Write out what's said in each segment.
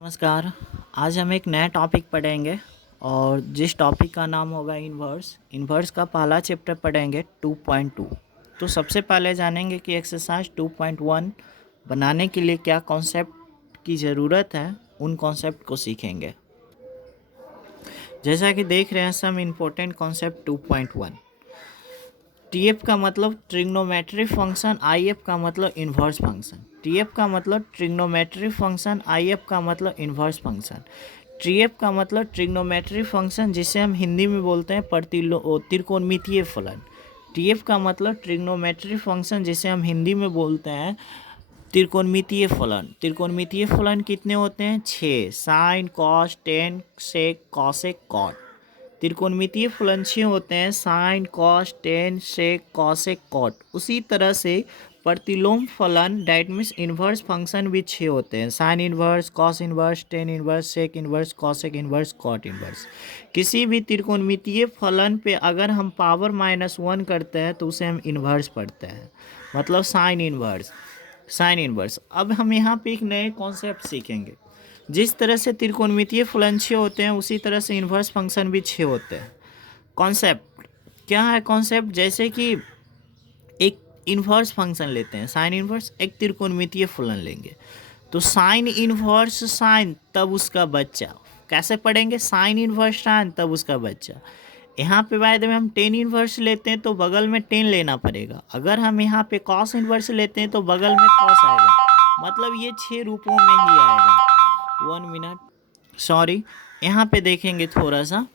नमस्कार। आज हम एक नया टॉपिक पढ़ेंगे और जिस टॉपिक का नाम होगा इन्वर्स। इन्वर्स का पहला चैप्टर पढ़ेंगे 2.2। तो सबसे पहले जानेंगे कि एक्सरसाइज 2.1 बनाने के लिए क्या कॉन्सेप्ट की ज़रूरत है, उन कॉन्सेप्ट को सीखेंगे। जैसा कि देख रहे हैं सम इम्पोर्टेंट कॉन्सेप्ट 2.1। टीएफ का मतलब ट्रिग्नोमेट्री फंक्शन, आईएफ का मतलब इन्वर्स फंक्शन। टीएफ का मतलब ट्रिग्नोमेट्री फंक्शन, आईएफ का मतलब इन्वर्स फंक्शन। टीएफ का मतलब ट्रिग्नोमेट्री फंक्शन, जिसे हम हिंदी में बोलते हैं त्रिकोणमितीय फलन। टीएफ का मतलब ट्रिग्नोमेट्री फंक्शन, जिसे हम हिंदी में बोलते हैं त्रिकोणमितीय फलन। त्रिकोणमितीय फलन कितने होते हैं? 6। साइन, कॉस, टेन, सेक, कॉसेक, कॉट। त्रिकोणमितीय फलन 6 होते हैं: साइन, कॉस, टेन, सेक, कॉसेक, कॉट। उसी तरह से प्रतिलोम फलन डेट मीन्स इन्वर्स फंक्शन भी 6 होते हैं: sine inverse, cos inverse, tan inverse, sec inverse, cosec inverse, cot inverse. किसी भी त्रिकोणमितीय फलन पे अगर हम पावर -1 करते हैं तो उसे हम इन्वर्स पढ़ते हैं, मतलब साइन इन्वर्स। Sign inverse. अब हम यहाँ पे एक नए कॉन्सेप्ट सीखेंगे। जिस तरह से त्रिकोणमितीय फलन 6 होते हैं, उसी तरह से इन्वर्स फंक्शन भी 6 होते हैं। कॉन्सेप्ट क्या है? कॉन्सेप्ट जैसे कि एक इन्वर्स फंक्शन लेते हैं, साइन इन्वर्स, एक त्रिकोणमितीय फलन लेंगे तो साइन इन्वर्स साइन तब उसका बच्चा। कैसे पढ़ेंगे? साइन इन्वर्स साइन तब उसका बच्चा। यहाँ पे वायदे में हम टेन इन्वर्स लेते हैं तो बगल में टेन लेना पड़ेगा। अगर हम यहाँ पे कॉस इन्वर्स लेते हैं तो बगल में कॉस आएगा। मतलब ये 6 रूपों में ही आएगा। 1 मिनट, सॉरी। यहाँ पे देखेंगे थोड़ा सा,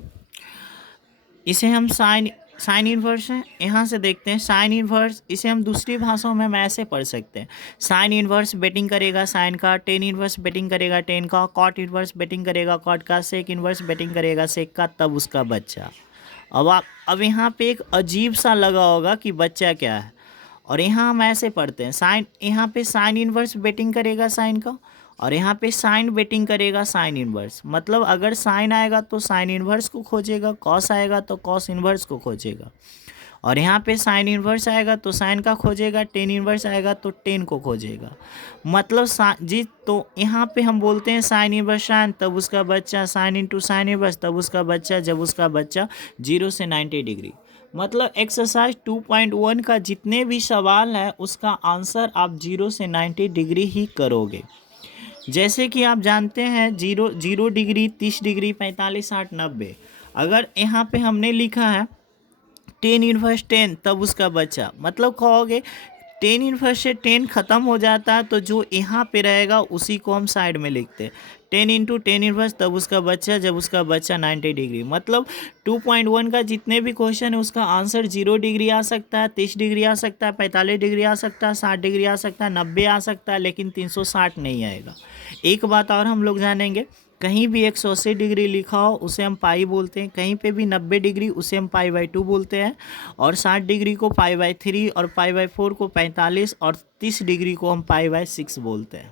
इसे हम साइन इन्वर्स है। यहाँ से देखते हैं साइन इन्वर्स, इसे हम दूसरी भाषाओं में हम ऐसे पढ़ सकते हैं: साइन इन्वर्स बेटिंग करेगा साइन का, टेन इन्वर्स बेटिंग करेगा टेन का, कॉट इन्वर्स बेटिंग करेगा कॉट का, सेक इन्वर्स बेटिंग करेगा सेक का, तब उसका बच्चा। अब यहाँ पे एक अजीब सा लगा होगा कि बच्चा क्या है, और यहाँ हम ऐसे पढ़ते हैं साइन, यहाँ पे साइन इन्वर्स बेटिंग करेगा साइन का, और यहाँ पे साइन बेटिंग करेगा साइन इन्वर्स। मतलब अगर साइन आएगा तो साइन इन्वर्स को खोजेगा, कॉस आएगा तो कॉस इन्वर्स को खोजेगा, और यहाँ पे साइन इन्वर्स आएगा तो साइन का खोजेगा, टेन इन्वर्स आएगा तो टेन को खोजेगा। मतलब तो यहाँ पे हम बोलते हैं साइन इन्वर्स साइन तब उसका बच्चा, साइन इंटू साइन इन्वर्स तब उसका बच्चा, जब उसका बच्चा 0 से 90 डिग्री। मतलब एक्सरसाइज 2.1 का जितने भी सवाल है उसका आंसर आप 0 से 90 डिग्री ही करोगे। जैसे कि आप जानते हैं 0 डिग्री, 30 डिग्री, 45, 60, 90। अगर यहाँ पे हमने लिखा है टेन इन्वर्स टेन तब उसका बच्चा, मतलब कहोगे टेन इन्वर्स से 10 ख़त्म हो जाता है तो जो यहाँ पे रहेगा उसी को हम साइड में लिखते हैं। 10 इंटू टेन इन्वर्स तब उसका बच्चा, जब उसका बच्चा 90 डिग्री। मतलब 2.1 का जितने भी क्वेश्चन है उसका आंसर 0 डिग्री आ सकता है, 30 डिग्री आ सकता है, 45 डिग्री आ सकता है, 60 डिग्री आ सकता है, 90 आ सकता है, लेकिन 360 नहीं आएगा। एक बात और हम लोग जानेंगे, कहीं भी 180 डिग्री लिखा हो उसे हम पाई बोलते हैं, कहीं पे भी 90 डिग्री उसे हम पाई/2 बोलते हैं, और 60 डिग्री को पाई/3, और पाई/4 को 45, और 30 डिग्री को हम पाई/6 बोलते हैं।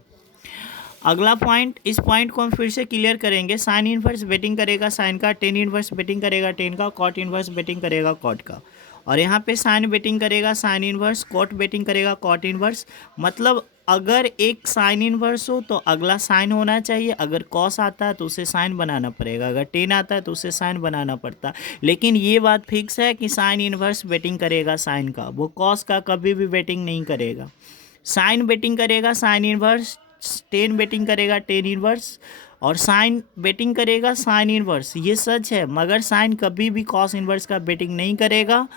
अगला पॉइंट, इस पॉइंट को हम फिर से क्लियर करेंगे। साइन इन्वर्स बेटिंग करेगा साइन का, टेन इन्वर्स बेटिंग करेगा टेन का, कॉट इन्वर्स बेटिंग करेगा कॉट का, और यहाँ पे साइन बेटिंग करेगा साइन इन्वर्स, कॉट बेटिंग करेगा कॉट इन्वर्स। मतलब अगर एक साइन इन्वर्स हो तो अगला साइन होना चाहिए, अगर कॉस आता है तो उसे साइन बनाना पड़ेगा, अगर टेन आता है तो उसे साइन बनाना पड़ता है। लेकिन ये बात फिक्स है कि साइन इन्वर्स बेटिंग करेगा साइन का, वो कॉस का कभी भी बेटिंग नहीं करेगा। साइन बेटिंग करेगा साइन इन्वर्स, टेन बेटिंग करेगा टेन इन्वर्स, और साइन बेटिंग करेगा साइन इन्वर्स। ये सच है, मगर साइन कभी भी कॉस इन्वर्स का बेटिंग नहीं करेगा।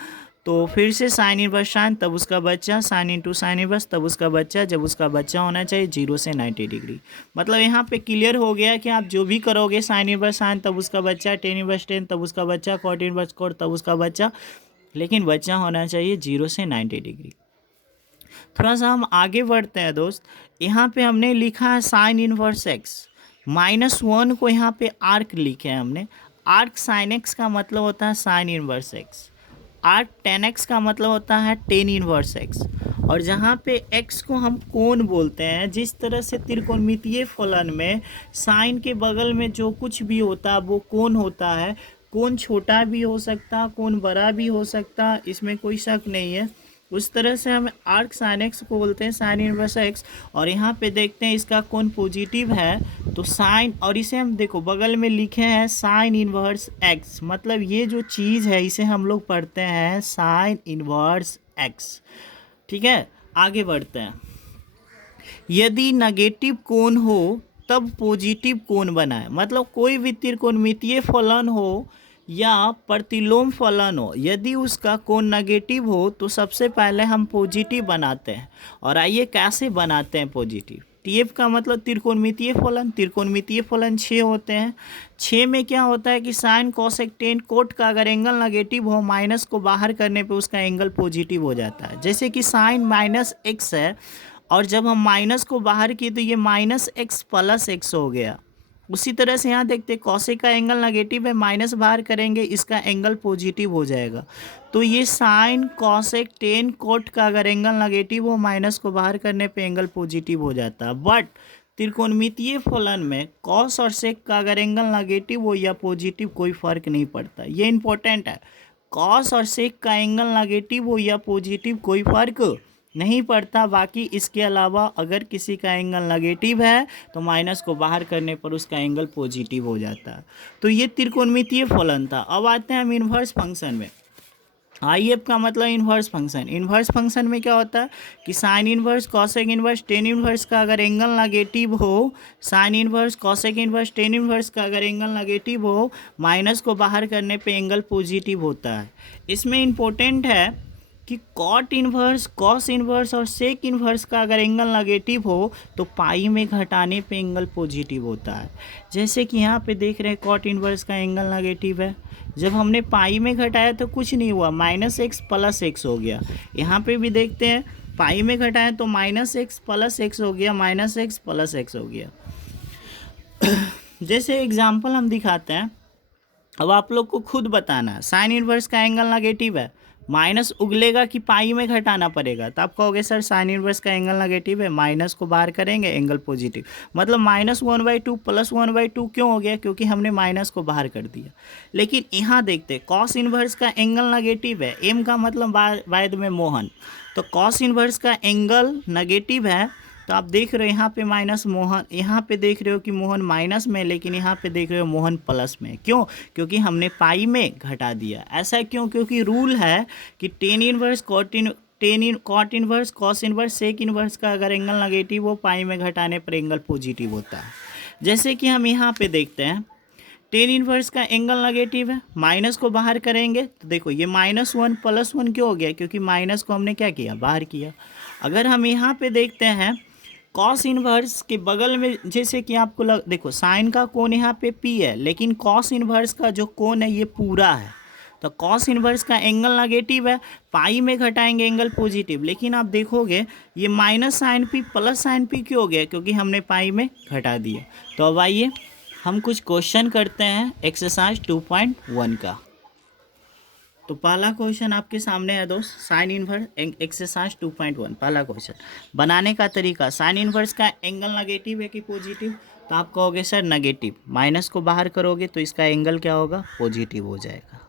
तो फिर से साइन इन्वर्स साइन तब उसका बच्चा, साइन इंटू साइन इन्वर्स तब उसका बच्चा, जब उसका बच्चा होना चाहिए 0 से 90 डिग्री। मतलब यहाँ पे क्लियर हो गया कि आप जो भी करोगे साइन इन्वर्स साइन तब उसका बच्चा, टेन इन्वर्स टेन तब उसका बच्चा, कॉट इन्वर्स कॉट तब उसका बच्चा, लेकिन बच्चा होना चाहिए 0 से 90 डिग्री। थोड़ा सा हम आगे बढ़ते हैं दोस्त। यहाँ पे हमने लिखा है साइन इन्वर्स एक्स, -1 को यहाँ पे आर्क लिखे हैं हमने। आर्क साइन एक्स का मतलब होता है sign inverse x, arc ten x का मतलब होता है टेन इन्वर्स एक्स, और जहाँ पे एक्स को हम कोण बोलते हैं। जिस तरह से त्रिकोणमितीय फलन में साइन के बगल में जो कुछ भी होता है वो कोण होता है। कोण छोटा भी हो सकता है, कोण बड़ा भी हो सकता है, इसमें कोई शक नहीं है। उस तरह से हम आर्क साइन एक्स को बोलते हैं साइन इनवर्स एक्स। और यहाँ पे देखते हैं इसका कौन पॉजिटिव है तो साइन, और इसे हम देखो बगल में लिखे हैं साइन इनवर्स एक्स, मतलब ये जो चीज़ है इसे हम लोग पढ़ते हैं साइन इनवर्स एक्स। ठीक है, आगे बढ़ते हैं। यदि नेगेटिव कोण हो तब पॉजिटिव कोण बनाए, मतलब कोई भी त्रिकोणमितीय फलन हो या प्रतिलोम फलन हो, यदि उसका कोण नेगेटिव हो तो सबसे पहले हम पॉजिटिव बनाते हैं। और आइए कैसे बनाते हैं पॉजिटिव। टीएफ का मतलब त्रिकोणमितीय फलन, त्रिकोणमितीय फलन 6 होते हैं। 6 में क्या होता है कि साइन कोसेक टेन कोट का अगर एंगल नेगेटिव हो, माइनस को बाहर करने पे उसका एंगल पॉजिटिव हो जाता है। जैसे कि साइन माइनस एक्स है और जब हम माइनस को बाहर किए तो ये माइनस एक्स प्लस एक्स हो गया। उसी तरह से यहाँ देखते कॉसेक का एंगल नेगेटिव है, माइनस बाहर करेंगे इसका एंगल पॉजिटिव हो जाएगा। तो ये साइन कॉसेक टेन कोट का अगर एंगल नेगेटिव हो, माइनस को बाहर करने पे एंगल पॉजिटिव हो जाता है। बट त्रिकोणमितीय फलन में कॉस और सेक का अगर एंगल नेगेटिव हो या पॉजिटिव कोई फर्क नहीं पड़ता, ये इंपॉर्टेंट है। कॉस और सेक का एंगल नेगेटिव हो या पॉजिटिव कोई फर्क नहीं पड़ता। बाकी इसके अलावा अगर किसी का एंगल नेगेटिव है तो माइनस को बाहर करने पर उसका एंगल पॉजिटिव हो जाता है। तो ये त्रिकोणमितीय फलन था। अब आते हैं हम इन्वर्स फंक्शन में। आईएफ का मतलब इन्वर्स फंक्शन। इन्वर्स फंक्शन में क्या होता है कि sign inverse cosec inverse tan inverse का अगर एंगल नेगेटिव हो, sign inverse cosec inverse tan inverse का अगर एंगल नेगेटिव हो, माइनस को बाहर करने पे एंगल पॉजिटिव होता है। इसमें इम्पोर्टेंट है कि कॉट इन्वर्स कॉस इन्वर्स और सेक इन्वर्स का अगर एंगल नेगेटिव हो तो पाई में घटाने पे एंगल पॉजिटिव होता है। जैसे कि यहाँ पे देख रहे हैं कॉट इन्वर्स का एंगल नेगेटिव है, जब हमने पाई में घटाया तो कुछ नहीं हुआ, माइनस एक्स प्लस एक्स हो गया। यहाँ पे भी देखते हैं पाई में घटाया तो माइनस एक्स प्लस एक्स हो गया, माइनस एक्स प्लस एक्स हो गया। जैसे एग्जाम्पल हम दिखाते हैं, अब आप लोग को खुद बताना है। साइन इन्वर्स का एंगल नेगेटिव है, माइनस उगलेगा कि पाई में घटाना पड़ेगा, तो आप कहोगे सर साइन इन्वर्स का एंगल नेगेटिव है, माइनस को बाहर करेंगे एंगल पॉजिटिव, मतलब -1/2 + 1/2 क्यों हो गया, क्योंकि हमने माइनस को बाहर कर दिया। लेकिन यहाँ देखते कॉस इन्वर्स का एंगल नेगेटिव है, एम का मतलब वायद में मोहन, तो कॉस इन्वर्स का एंगल नेगेटिव है। तो आप देख रहे हो यहाँ पे माइनस मोहन, यहाँ पे देख रहे हो कि मोहन माइनस में, लेकिन यहाँ पे देख रहे हो मोहन प्लस में। क्यों? क्योंकि हमने पाई में घटा दिया। ऐसा क्यों? क्योंकि रूल है कि tan inverse cot inverse cos inverse sec inverse का अगर एंगल नेगेटिव हो, पाई में घटाने पर एंगल पॉजिटिव होता है। जैसे कि हम यहाँ पे देखते हैं टेन इनवर्स का एंगल नेगेटिव है, माइनस को बाहर करेंगे तो देखो ये -1 + 1 क्यों हो गया, क्योंकि माइनस को हमने क्या किया, बाहर किया। अगर हम यहाँ पे देखते हैं कॉस इन्वर्स के बगल में, जैसे कि आपको देखो साइन का कोण यहाँ पे P है, लेकिन कॉस इन्वर्स का जो कोण है ये पूरा है, तो कॉस इन्वर्स का एंगल नेगेटिव है, पाई में घटाएंगे एंगल पॉजिटिव। लेकिन आप देखोगे ये minus sine P plus sine P क्यों हो गया, क्योंकि हमने पाई में घटा दिया। तो अब आइए हम कुछ क्वेश्चन करते हैं एक्सरसाइज 2.1 का। तो पहला क्वेश्चन आपके सामने है दोस्त, साइन इन्वर्स एक्सरसाइज 2.1 पहला क्वेश्चन। बनाने का तरीका, साइन इन्वर्स का एंगल नेगेटिव है कि पॉजिटिव, तो आप कहोगे सर नेगेटिव, माइनस को बाहर करोगे तो इसका एंगल क्या होगा, पॉजिटिव हो जाएगा।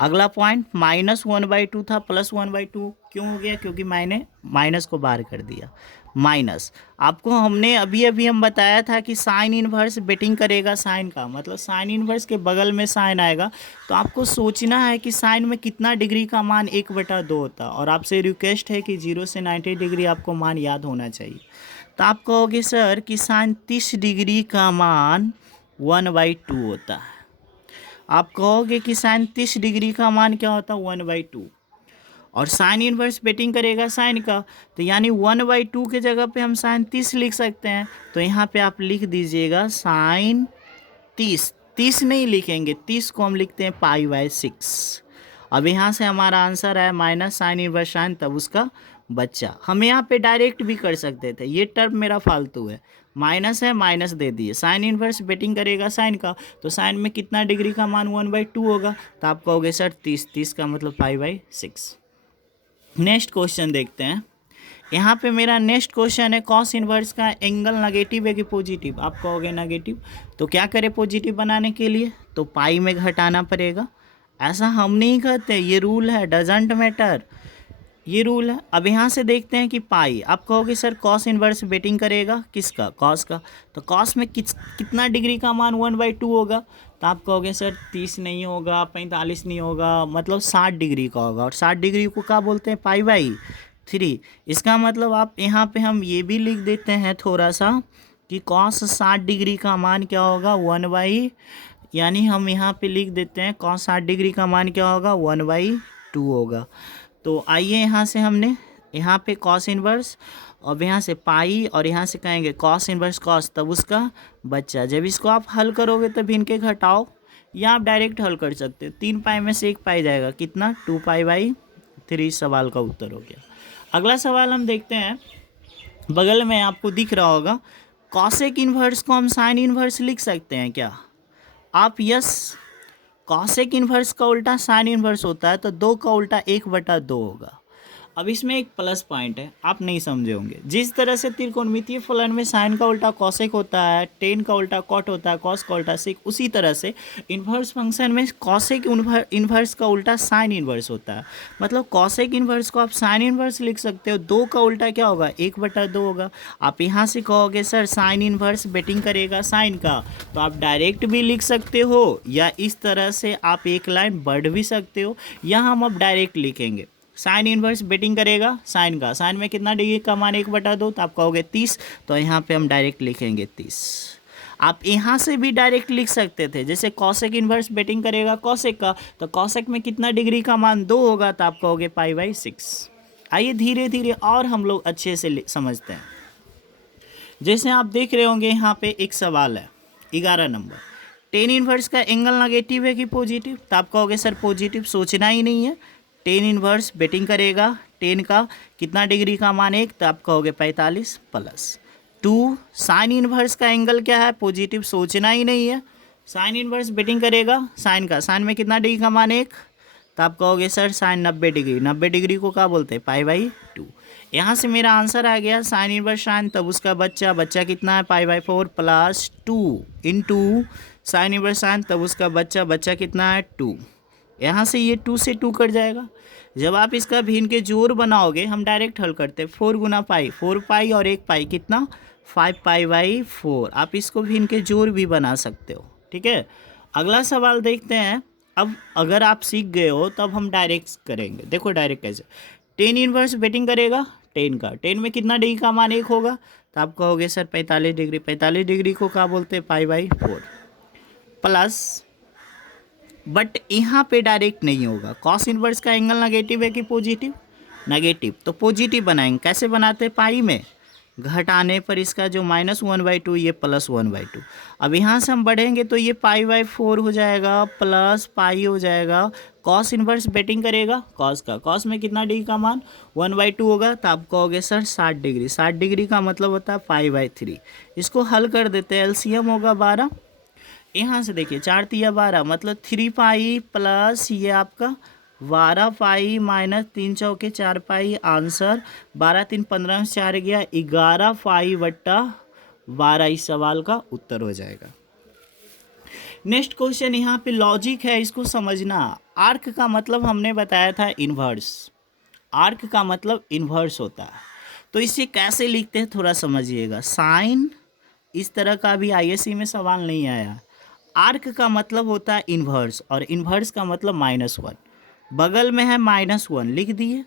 अगला पॉइंट, -1/2 था +1/2 क्यों हो गया, क्योंकि मैंने माइनस को बाहर कर दिया। माइनस, आपको हमने अभी हम बताया था कि साइन इन्वर्स बेटिंग करेगा साइन का, मतलब साइन इन्वर्स के बगल में साइन आएगा, तो आपको सोचना है कि साइन में कितना डिग्री का मान 1/2 होता है। और आपसे रिक्वेस्ट है कि 0 से 90 डिग्री आपको मान याद होना चाहिए। तो आप कहोगे सर कि साइन 30 डिग्री का मान 1/2 होता है। आप कहोगे कि साइन 30 डिग्री का मान क्या होता है, 1/2। और साइन इन्वर्स बेटिंग करेगा साइन का, तो यानी 1/2 के जगह पे हम साइन 30 लिख सकते हैं। तो यहाँ पे आप लिख दीजिएगा साइन 30, 30 नहीं लिखेंगे, 30 को हम लिखते हैं π/6। अब यहाँ से हमारा आंसर है माइनस साइन इन्वर्स साइन, तब उसका बच्चा। हम यहाँ पे डायरेक्ट भी कर सकते थे, ये टर्म मेरा फालतू है, माइनस है माइनस दे दिए। साइन इन्वर्स बेटिंग करेगा साइन का, तो साइन में कितना डिग्री का मान 1/2 होगा, तो आप कहोगे सर 30, 30 का मतलब π/6। नेक्स्ट क्वेश्चन देखते हैं। यहाँ पे मेरा नेक्स्ट क्वेश्चन है कॉस इन्वर्स का एंगल नेगेटिव है कि पॉजिटिव, आप कहोगे नेगेटिव, तो क्या करें पॉजिटिव बनाने के लिए, तो पाई में घटाना पड़ेगा। ऐसा हम नहीं कहते, ये रूल है, डजेंट मैटर। ये रूल है। अब यहाँ से देखते हैं कि पाई, आप कहोगे सर कॉस इनवर्स बेटिंग करेगा किसका, कॉस का, तो कॉस में कितना डिग्री का मान 1/2 होगा, तो आप कहोगे सर 30 नहीं होगा, 45 नहीं होगा, मतलब 60 डिग्री का होगा, और 60 डिग्री को क्या बोलते हैं, पाई/3। इसका मतलब आप यहाँ पे हम ये भी लिख देते हैं थोड़ा सा कि कॉस 60 डिग्री का मान क्या होगा, 1/, यानी हम यहाँ पे लिख देते हैं कॉस 60 डिग्री का मान क्या होगा, 1/2 होगा। तो आइए यहाँ से हमने यहाँ पे कॉस इनवर्स, और यहाँ से पाई, और यहाँ से कहेंगे कॉस इनवर्स कॉस, तब उसका बच्चा। जब इसको आप हल करोगे तब इनके घटाओ, या आप डायरेक्ट हल कर सकते हो। 3 पाई में से 1 पाई जाएगा, कितना, 2π/3। सवाल का उत्तर हो गया। अगला सवाल हम देखते हैं, बगल में आपको दिख रहा होगा, कॉसेक इनवर्स को हम साइन इनवर्स लिख सकते हैं क्या? आप यस, कॉसेक इन्वर्स का उल्टा साइन इन्वर्स होता है, तो 2 का उल्टा 1/2 होगा। अब इसमें एक प्लस पॉइंट है, आप नहीं समझे होंगे। जिस तरह से त्रिकोणमितीय फलन में साइन का उल्टा कॉसेक होता है, टेन का उल्टा कॉट होता है, कॉस का उल्टा सेक, उसी तरह से इन्वर्स फंक्शन में कॉसेक इन्वर्स का उल्टा साइन इन्वर्स होता है। मतलब कॉसेक इन्वर्स को आप साइन इन्वर्स लिख सकते हो, 2 का उल्टा क्या होगा, 1/2 होगा। आप यहाँ से कहोगे सर साइन इन्वर्स बेटिंग करेगा साइन का, तो आप डायरेक्ट भी लिख सकते हो, या इस तरह से आप एक लाइन बढ़ भी सकते हो, या हम अब डायरेक्ट लिखेंगे साइन इनवर्स बेटिंग करेगा साइन का, साइन में कितना डिग्री का मान 1/2, तो आप कहोगे 30, तो यहाँ पे हम डायरेक्ट लिखेंगे 30। आप यहाँ से भी डायरेक्ट लिख सकते थे, जैसे कॉसेक इनवर्स बेटिंग करेगा कॉसेक का, तो कॉसेक में कितना डिग्री का मान 2 होगा, तो आप कहोगे π/6। आइए धीरे धीरे और हम लोग अच्छे से समझते हैं। जैसे आप देख रहे होंगे यहाँ पे एक सवाल है 11 नंबर, टेन इनवर्स का एंगल नेगेटिव है कि पॉजिटिव, तो आप कहोगे सर पॉजिटिव, सोचना ही नहीं है। टेन इनवर्स बेटिंग करेगा टेन का, कितना डिग्री का मान 1, तो आप कहोगे 45 प्लस 2। साइन इनवर्स का एंगल क्या है, पॉजिटिव, सोचना ही नहीं है। साइन इनवर्स बेटिंग करेगा साइन का, साइन में कितना डिग्री का मान 1, तो आप कहोगे सर साइन 90 डिग्री, 90 डिग्री को क्या बोलते हैं, π/2। यहाँ से मेरा आंसर आ गया साइन इनवर्स साइन, तब उसका बच्चा, बच्चा कितना है, π/4 plus 2 into sine inverse sine, तब उसका बच्चा, बच्चा कितना है, 2। यहाँ से ये 2 से 2 कट जाएगा। जब आप इसका भिन्न के जोड़ बनाओगे, हम डायरेक्ट हल करते हैं, 4 गुना पाई, 4 पाई और 1 पाई कितना, 5π/4। आप इसको भिन्न के जोड़ भी बना सकते हो, ठीक है। अगला सवाल देखते हैं। अब अगर आप सीख गए हो तब हम डायरेक्ट करेंगे। देखो डायरेक्ट कैसे, टेन इनवर्स बेटिंग करेगा टेन का, टेन में कितना डिग्री का मान 1 होगा, तो आप कहोगे सर 45 डिग्री, 45 डिग्री को क्या बोलते हैं, π/4 प्लस, बट यहाँ पे डायरेक्ट नहीं होगा। कॉस इनवर्स का एंगल नेगेटिव है कि पॉजिटिव, नेगेटिव, तो पॉजिटिव बनाएंगे। कैसे बनाते हैं, पाई में घटाने पर इसका जो -1/2 ये +1/2। अब यहाँ से हम बढ़ेंगे तो ये π/4 हो जाएगा प्लस पाई हो जाएगा। कॉस इनवर्स बेटिंग करेगा कॉस का, कॉस में कितना डिग्री का मान 1/2 होगा, तो आप कहोगे सर 60 डिग्री, 60 डिग्री का मतलब होता है π/3। इसको हल कर देते हैं, एलसीएम होगा 12। यहाँ से देखिए 4 तिया 12, मतलब 3 पाई प्लस ये आपका 12 पाई माइनस 3 चौके 4 पाई, आंसर 12 3 15 से 4 गया 11 पाई/12। इस सवाल का उत्तर हो जाएगा। नेक्स्ट क्वेश्चन, यहाँ पे लॉजिक है, इसको समझना। आर्क का मतलब हमने बताया था इन्वर्स, आर्क का मतलब इन्वर्स होता है, तो इसे कैसे लिखते हैं थोड़ा समझिएगा। साइन, इस तरह का भी आईएससी में सवाल नहीं आया। आर्क का मतलब होता है इन्वर्स, और इन्वर्स का मतलब -1, बगल में है -1 लिख दिए।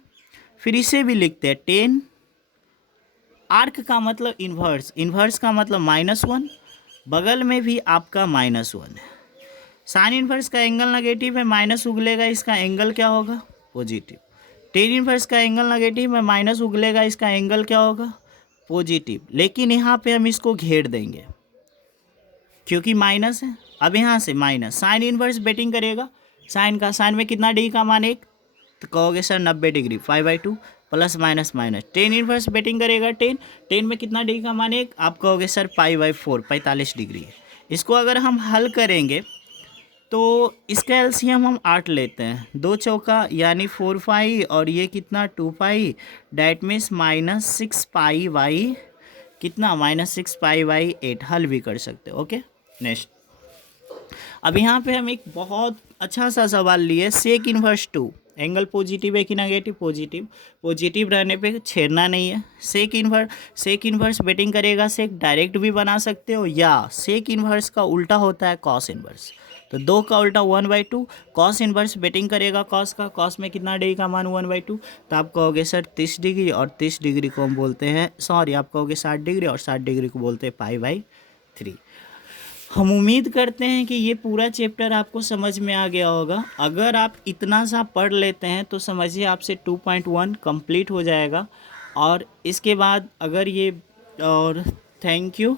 फिर इसे भी लिखते हैं 10, आर्क का मतलब इन्वर्स, इन्वर्स का मतलब -1, बगल में भी आपका -1 है। साइन इन्वर्स का एंगल नेगेटिव है, माइनस उगलेगा, इसका एंगल क्या होगा, पॉजिटिव। टेन इन्वर्स का एंगल नेगेटिव है, माइनस उगलेगा, इसका एंगल क्या होगा, पॉजिटिव। लेकिन यहाँ पे हम इसको घेर देंगे क्योंकि माइनस है। अब यहाँ से माइनस, साइन इनवर्स बेटिंग करेगा साइन का, साइन में कितना डिग्री का मान 1, तो कहोगे sir 90 degree, 5/2 plus minus minus. Tan inverse batting करेगा टेन, टेन में कितना डिग्री का मान 1, आप कहोगे सर π/4 45 डिग्री है। इसको अगर हम हल करेंगे तो इसका एलसीएम हम 8 लेते हैं, 2 चौका यानी 4 पाई, और ये कितना 2 पाई, डैट मीन्स -6 पाई/, कितना -6 पाई/8। हल भी कर सकते हो, ओके। नेक्स्ट, अब यहाँ पे हम एक बहुत अच्छा सा सवाल लिए, सेक इनवर्स 2। एंगल पॉजिटिव है कि नेगेटिव, पॉजिटिव। पॉजिटिव रहने पे छेड़ना नहीं है। सेक इन्वर्स बेटिंग करेगा, सेक डायरेक्ट भी बना सकते हो, या सेक इन्वर्स का उल्टा होता है कॉस इन्वर्स। तो 2 का उल्टा 1/2। कॉस इन्वर्स बेटिंग करेगा कॉस का, कॉस में कितना डिग्री का मान 1/2। तो आप कहोगे सर 30 डिग्री, और 30 डिग्री को हम बोलते हैं, सॉरी आप कहोगे 60 डिग्री, और 60 डिग्री को बोलते हैं π/3। हम उम्मीद करते हैं कि ये पूरा चैप्टर आपको समझ में आ गया होगा। अगर आप इतना सा पढ़ लेते हैं तो समझिए आपसे 2.1 कंप्लीट हो जाएगा। और इसके बाद अगर ये, और थैंक यू।